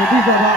सतीश दादा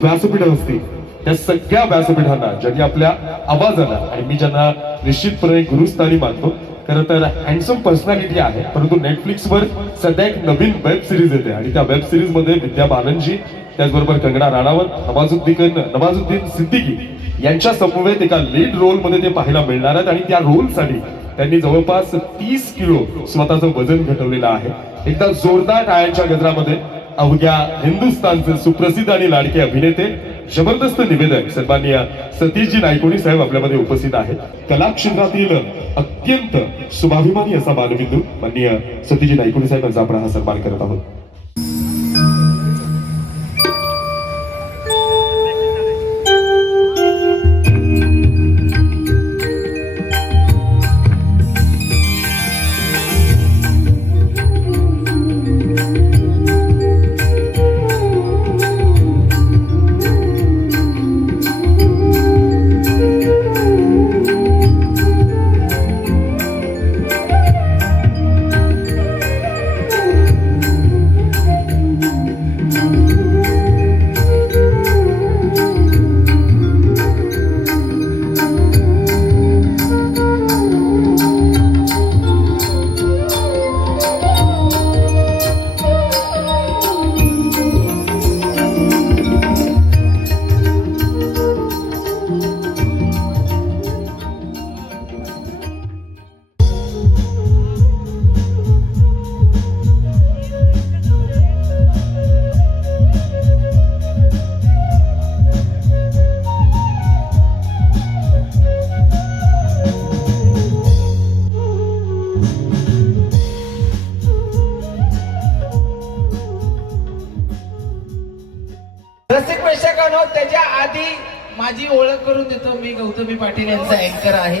व्यासपीठ असते त्या सगळ्या व्यासपीठांना ज्यांनी आपल्या आवाजाला आणि मी ज्यांना निश्चितपणे गुरुस्थानी मानतो. खरं तर हँडसम पर्सनॅलिटी आहे, परंतु नेटफ्लिक्सवर सध्या एक नवीन वेब सिरीज येते आणि त्या वेब सिरीज मध्ये विद्या बालनजी, त्याचबरोबर कंगना राणावत, नवाजुद्दीन सिद्दीकी यांच्या समवेत एका लीड रोल मध्ये ते पाहायला मिळणार आहेत. आणि त्या रोलसाठी त्यांनी जवळपास 30 किलो स्वतःचं वजन घटवलेलं आहे. एकदा जोरदार टाळ्यांच्या गजरामध्ये अवघ्या हिंदुस्थानचे सुप्रसिद्ध आणि लाडके अभिनेते, जबरदस्त निवेदक सन्माननीय सतीशजी नायकोणी साहेब आपल्यामध्ये उपस्थित आहेत. कला क्षेत्रातील अत्यंत स्वाभिमानी असा बालबिंदू माननीय सतीशजी नायकोणी साहेब यांचा आपण हा सन्मान करत आहोत. रसिक प्रेक्षकांनो, त्याच्या आधी माझी ओळख करून देतो. मी गौतमी पाटील यांचा अँकर आहे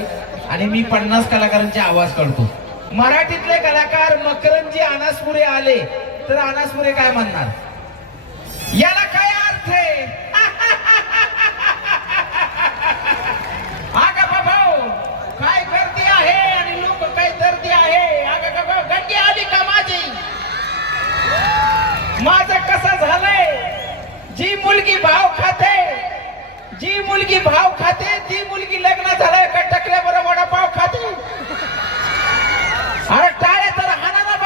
आणि मी 50 कलाकारांचे आवाज काढतो. मराठीतले कलाकार मकरंदजी अनासपुरे आले तर अनासपुरे काय म्हणणार, याला काय अर्थ आहे? काय गर्दी आहे आणि लोक काय दर्दी आहे. गंडी आली का माझी, माझं कसं झालंय. जी मुलगी भाव खाते, जी मुलगी भाव खाते, ती मुलगी लग्न झालंय का टकल्याबरोबर वडापाव खाते. अरे टाळे तर हाना ना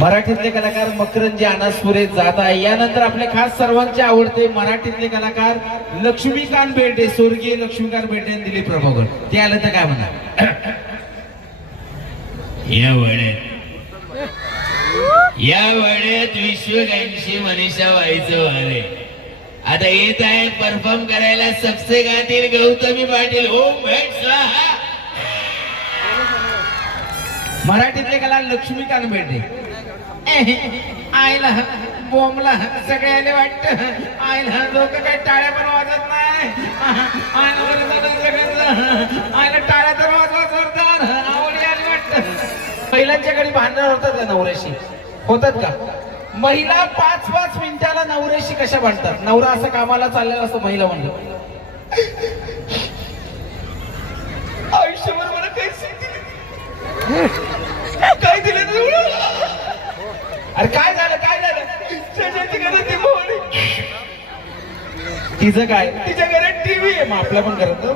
मराठीतले कलाकार मकरंजी अनासपुरे जात आहे. यानंतर आपले खास सर्वांचे आवडते मराठीतले कलाकार लक्ष्मीकांत बेर्डे, स्वर्गीय लक्ष्मीकांत बेर्डे आणि दिलीप प्रभाकर. ते आलं तर काय म्हणा. या वड्यात विश्वगायत्री मनीषा व्हायचं वारे. आता येत आहे परफॉर्म करायला सबसे गातील गौतमी पाटील. ओम भेट स्वाहा. मराठीतले कला लक्ष्मीकांत बेर्डे. आईला बोमला सगळ्याला वाटत आईला लोक काही टाळ्या पण वाजत नाही. आईला टाळ्या तर वाजवा जोरदार. आवडी आली वाटत. महिलांच्या घरी भांडण होतात का नवऱ्याशी? होतात का? महिला 5-5 मिनिटाला नवऱ्याशी कशा भांडतात? नवरा असं कामाला चाललेला असं महिला म्हणलं आयुष्यभर मला काय दिलं. अरे काय झालं तिचं काय? तिच्या घरात टीव्ही आहे. मग आपल्या पण घरात.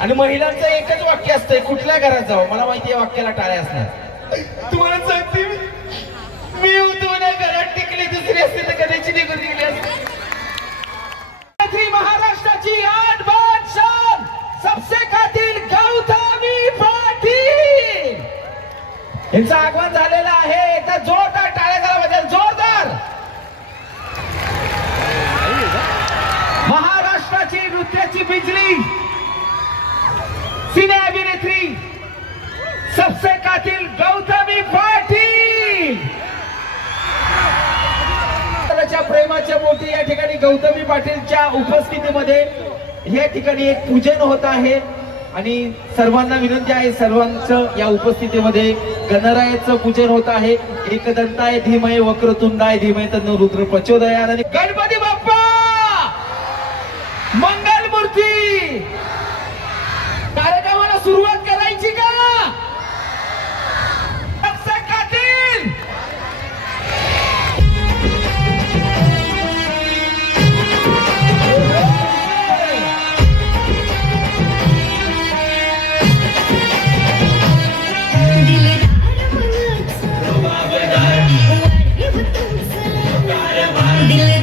आणि महिलांचं एकच वाक्य असतंय कुठल्या घरात जावं. मला माहिती आहे वाक्याला टाळ्या असणार. तुम्हाला सांगते मी होतो ना घरात टिकली दुसरी असते तर कदाची निघून गेली असते. महाराष्ट्राची 8 बादशाह सबसे कातील गौतमी पाटील यांचं आगमन झालेलं आहे. एकदा जोरदार टाळ्या करा बद्दल. जोरदार. महाराष्ट्राची नृत्याची बिजली सिने अभिनेत्री सबसे कातील गौतमी पाटील. प्रेमाच्या मोठी या ठिकाणी गौतमी पाटीलच्या उपस्थितीमध्ये या ठिकाणी एक पूजन होत आहे आणि सर्वांना विनंती आहे सर्वांचं या उपस्थितीमध्ये गणरायाचं पूजन होत आहे. एकदंताय धीमय वक्रतुंडाय धीमय तन्नो रुद्र प्रचोदयात्. आणि गणपती बाप्पा मंगल मूर्ती. कार्यक्रमाला सुरुवात करायची का? सबसे कातील दिलदार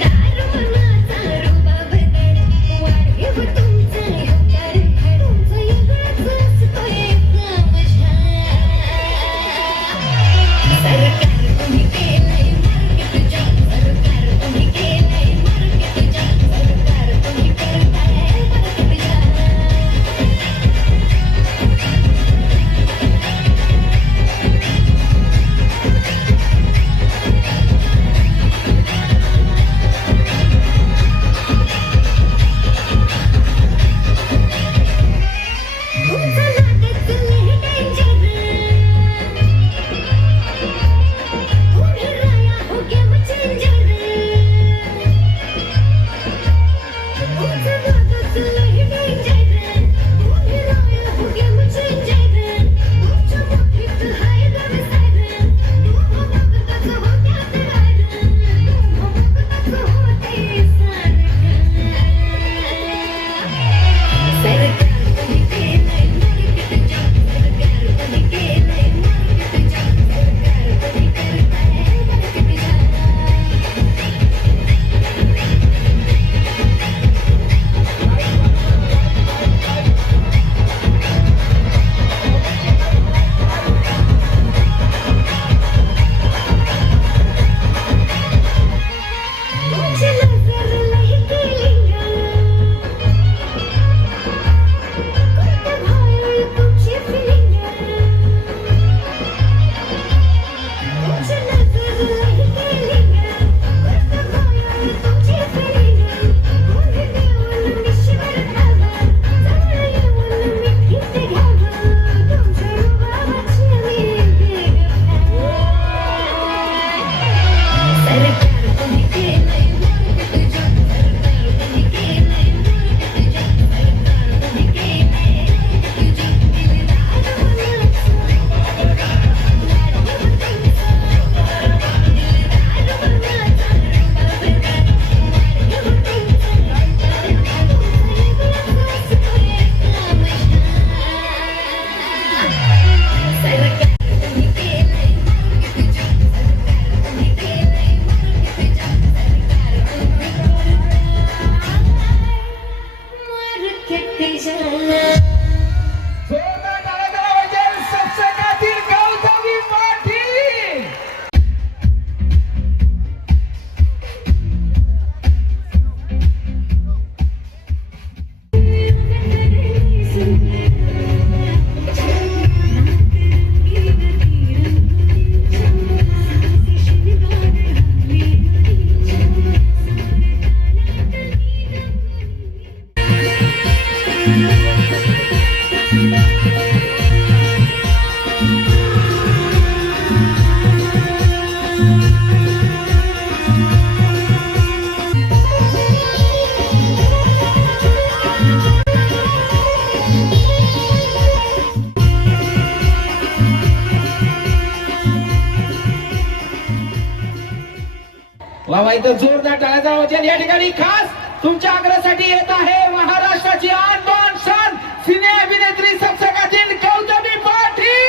वा इथं जोरदार टाळ्याचा आवाज आहे. या ठिकाणी खास तुमच्या आग्रहासाठी येत आहे महाराष्ट्राची आनबान शान सिने अभिनेत्री सप्तकातील गौतमी पाटील.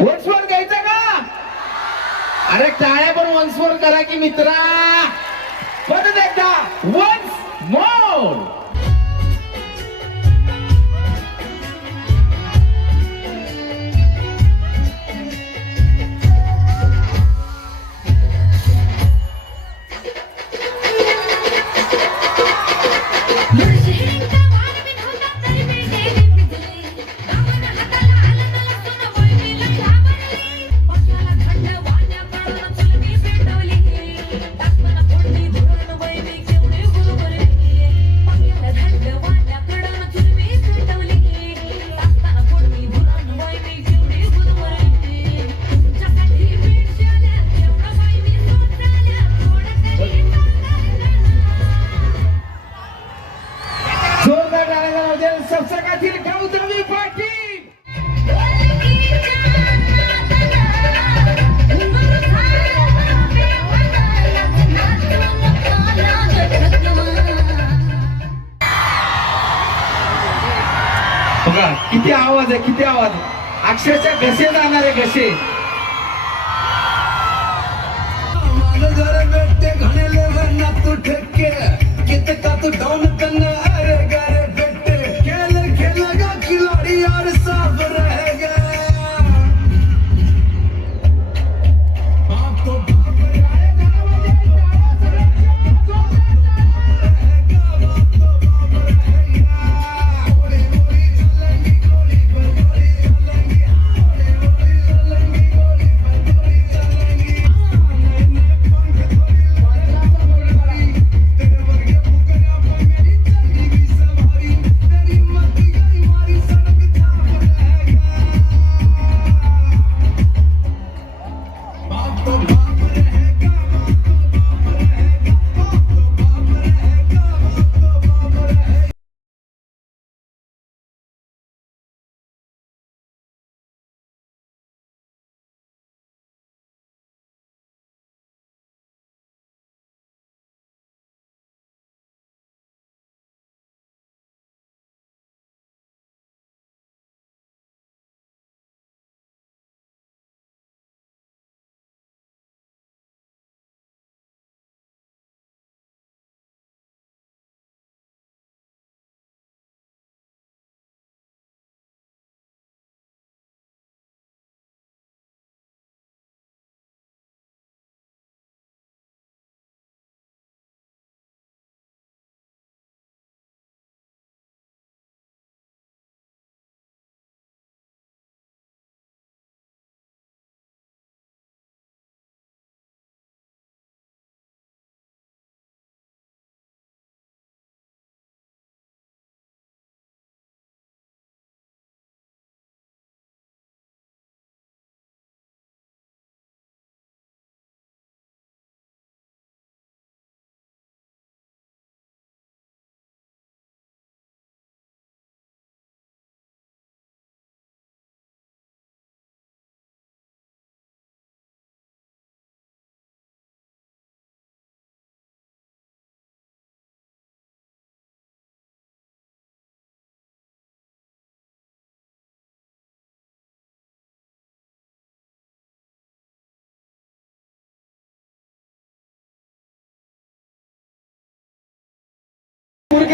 वंशवर घ्यायचं का? अरे टाळ्या पण वंशवर करा की मित्रा. परत एकदा वन्स मोर. सप्तकातील गौतमी पाटील. बघा किती आवाज आहे, किती आवाज. अक्षरशः घसे जाणारे घसे.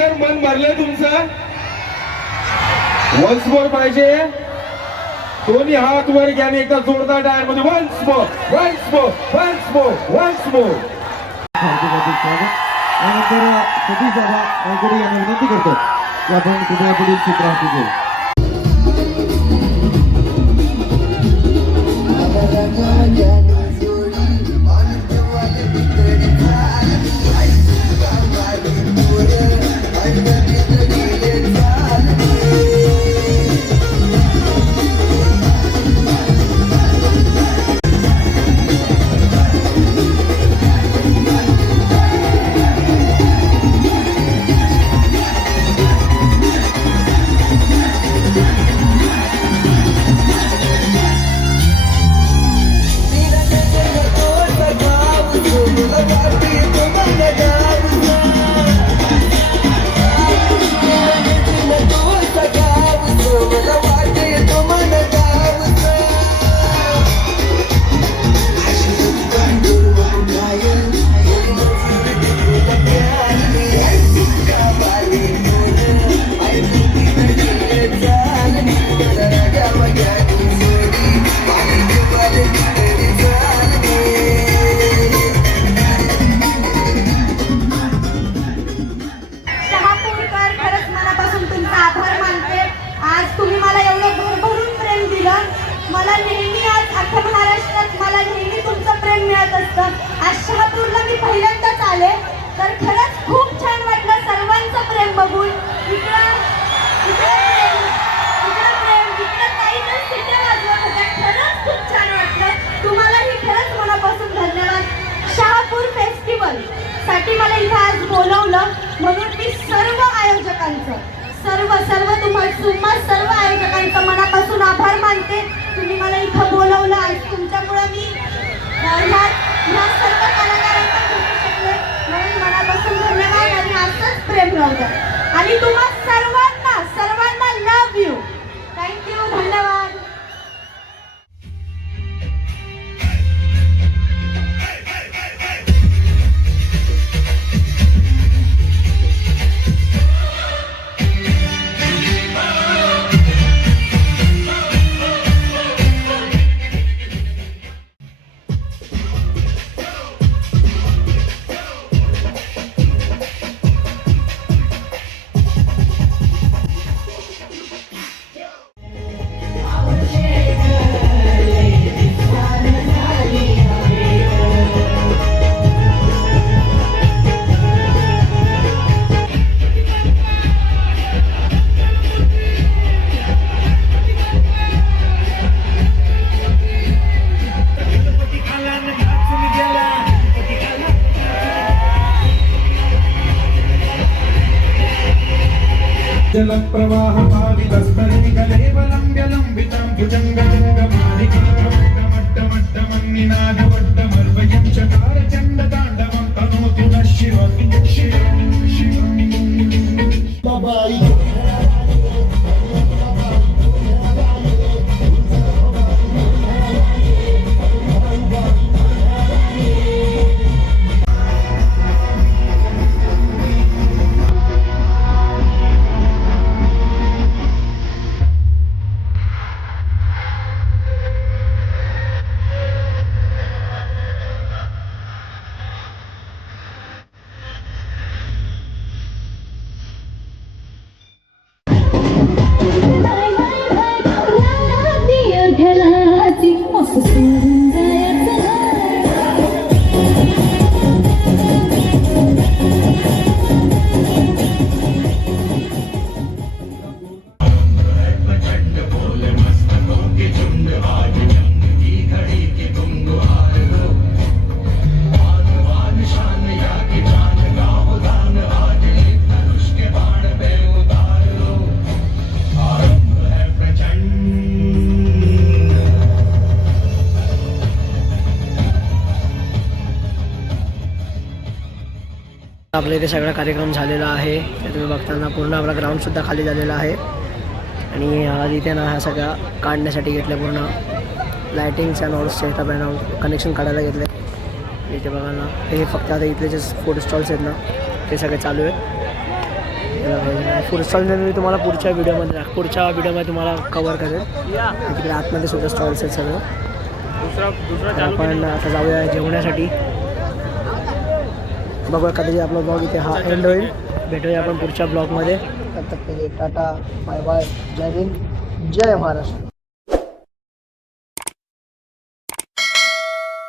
तर मन भरलंय तुमचं? वन्स मोर पाहिजे? दोन्ही हात वर घ्या आणि एकदा जोरदार टायर मध्ये once more, once more, once more, once more. हार्दिक स्वागत. त्यानंतर सतीश दादा गायकवाड यांना विनंती करतो की आपण कृपया पुढील चित्रांची घेऊ. मला नेहमी आज अख्ख्या महाराष्ट्रात मला नेहमी तुमचं प्रेम मिळत असतं. आज शहापूरला मी पहिल्यांदाच आले तर खरंच खूप छान वाटलं सर्वांचं प्रेम बघून. इकडं प्रेम, इकडं काही तर सिट्या वाजवत होत्या. खरंच खूप छान वाटलं. तुम्हालाही खरंच मनापासून धन्यवाद. शहापूर फेस्टिवल साठी मला इथं आज बोलवलं म्हणून मी सर्व आयोजकांचं तुम्हा सर्व आयोजकांचं मनापासून आभार मानते. तुम्ही मला इथं बोलवलं. आज तुमच्यामुळे मी ह्या सर्व कलाकारांना भेटू शकले म्हणून मनापासून धन्यवाद आणि असंच प्रेम राहू द्या. आणि तुम्हा सर्वांना लव यू. थँक्यू. धन्यवाद. जलप्रवाहपावितस्तरे कलेवलम्ब्य लम्बितां भुजङ्गजङ्गमालिकामट्टमट्टमन्निनादवट्टमर्वयं चकारचण्डताण्डवं तनोति नः शिवं आपल्या इथे सगळा कार्यक्रम झालेला आहे. ते तुम्ही बघताना पूर्ण आपला ग्राउंडसुद्धा खाली झालेला आहे. आणि आज इथे ना ह्या सगळ्या काढण्यासाठी घेतल्या. पूर्ण लायटिंगच्या नोट्स सेटअप आहे ना कनेक्शन काढायला घेतले. इथे बघा ना हे फक्त आता इथले जे फूड स्टॉल्स आहेत ना ते सगळे चालू आहेत. हे केलं पाहिजे. आणि पुढचा मी तुम्हाला पुढच्या व्हिडिओमध्ये तुम्हाला कवर करेल. तिकडे आतमध्ये सुद्धा स्टॉल्स आहेत सगळं. तर आपण आता जाऊया जेवण्यासाठी. बघूया कधी आपला ब्लॉग इथे हा एंड होईल. भेटूया आपण पुढच्या ब्लॉगमध्ये. तब तक के लिए टाटा बाय बाय. जय हिंद जय महाराष्ट्र.